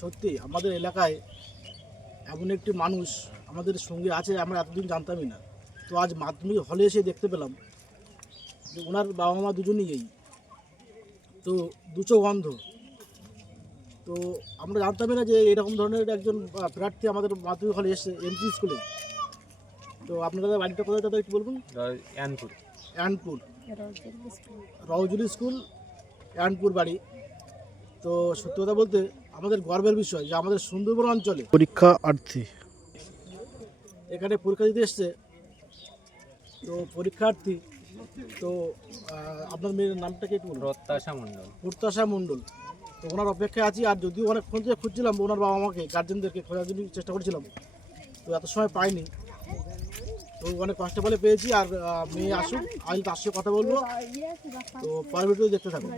সত্যি আমাদের এলাকায় এমন একটি মানুষ আমাদের সঙ্গে আছে, আমরা এতদিন জানতামই না। তো আজ মাধ্যমিক হলে এসে দেখতে পেলাম যে ওনার বাবা মা দুজনেই এই, তো দু চোখ অন্ধ। তো আমরা জানতামই না যে এরকম ধরনের একজন প্রার্থী আমাদের মাধ্যমিক হলে এসে এমপি স্কুলে। তো আপনাদের বাড়িটা কোথায় দাদা একটু বলবেন? এয়ানপুর রওজুল স্কুল, এয়ানপুর বাড়ি। তো সত্যি কথা বলতে আমাদের গর্বের বিষয় যে আমাদের সুন্দরবন অঞ্চলে পরীক্ষার্থী এখানে পরীক্ষা দিতে এসছে। তো পরীক্ষার্থী তো আপনার মেয়ের নামটা কি একটু বলুন? প্রত্যাশা মণ্ডল। তো ওনার অপেক্ষায় আছি, আর যদিও অনেক ফোন থেকে খুঁজছিলাম ওনার বাবা মাকে, গার্জেনদেরকে খোঁজার জন্য চেষ্টা করেছিলাম, তো এত সময় পাইনি। তো অনেক কষ্ট বলে পেয়েছি। আর মেয়ে আসুক, আমি তার সঙ্গে কথা বলবো। তো পরের ভিডিও দেখতে থাকুন।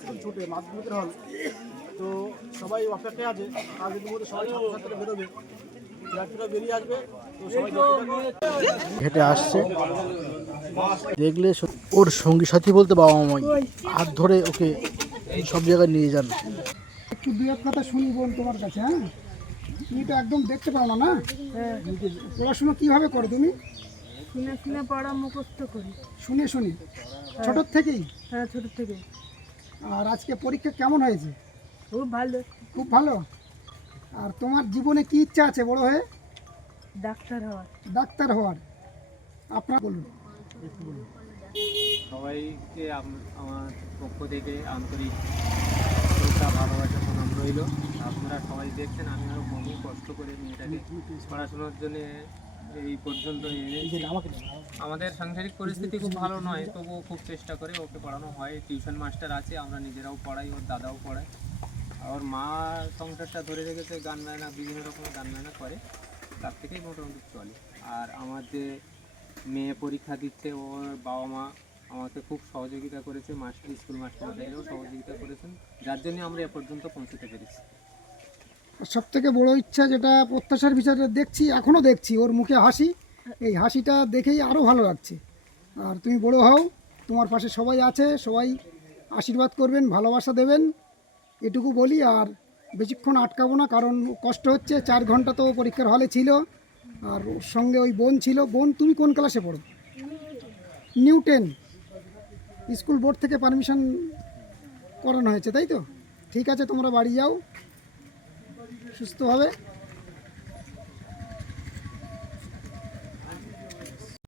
স্কুল ছুটে মাধ্যমিকের হল, তো সবাই অপেক্ষায় আছে। আর যদি মধ্যে সবাই ছাত্রছাত্রীরা বেরোবে, বিদ্যার্থীরা বেরিয়ে আসবে। তো সবাই হেঁটে আসছে, দেখলে ওর সঙ্গী সাথী বলতে বাবা মাই হাত ধরে ওকে সব জায়গায় নিয়ে যান। একটু দু এক কথা শুনি বোন তোমার কাছে। হ্যাঁ, তুমি তো একদম দেখতে পাও না। না, পড়াশোনা কিভাবে করো তুমি? শুনে শুনে পড়া মুখস্থ করি। শুনে শুনে ছোট থেকেই? হ্যাঁ, ছোট থেকে। আর আজকে পরীক্ষা কেমন হয়েছে? খুব ভালো। খুব ভালো। আর তোমার জীবনে কি ইচ্ছা আছে বড় হয়ে? ডাক্তার হওয়ার। ডাক্তার হওয়ার। আপনার বলুন। সবাইকে আমার পক্ষ থেকে আন্তরিক শ্রদ্ধা ভালোবাসা প্রণাম রইল। আপনারা সবাই দেখছেন আমি আরও বহু কষ্ট করে মেয়েটাকে পড়াশোনার জন্য এই পর্যন্ত এনেছি। আমাদের সাংসারিক পরিস্থিতি খুব ভালো নয়, তবুও খুব চেষ্টা করে ওকে পড়ানো হয়। টিউশন মাস্টার আছে, আমরা নিজেরাও পড়াই, ওর দাদাও পড়ায়। আর মা সংসারটা ধরে রেখেছে, গান বায়না বিভিন্ন রকমের গান বায়না করে, তার থেকেই মোটামুটি চলে। আর আমার যে মেয়ে পরীক্ষা দিচ্ছে, ওর বাবা মা আমাকে খুব সহযোগিতা করেছে, স্কুল মাস্টাররাও সহযোগিতা করেছেন, যার জন্য আমরা এ পর্যন্ত পৌঁছতে পেরেছি। সব থেকে বড় ইচ্ছা যেটা প্রত্যাশার বিচারে দেখছি, এখনও দেখছি ওর মুখে হাসি, এই হাসিটা দেখেই আরও ভালো লাগছে। আর তুমি বড় হও, তোমার পাশে সবাই আছে, সবাই আশীর্বাদ করবেন, ভালোবাসা দেবেন, এটুকু বলি। আর বেশিক্ষণ আটকাবো না, কারণ কষ্ট হচ্ছে। 4 ঘন্টা তো পরীক্ষার হলে ছিল, আর ওর সঙ্গে ওই বোন ছিল। বোন, তুমি কোন ক্লাসে পড়ো? নিউ 10। স্কুল বোর্ড থেকে পারমিশন করানো হয়েছে, তাই তো? ঠিক আছে, তোমরা বাড়ি যাও সুস্থভাবে।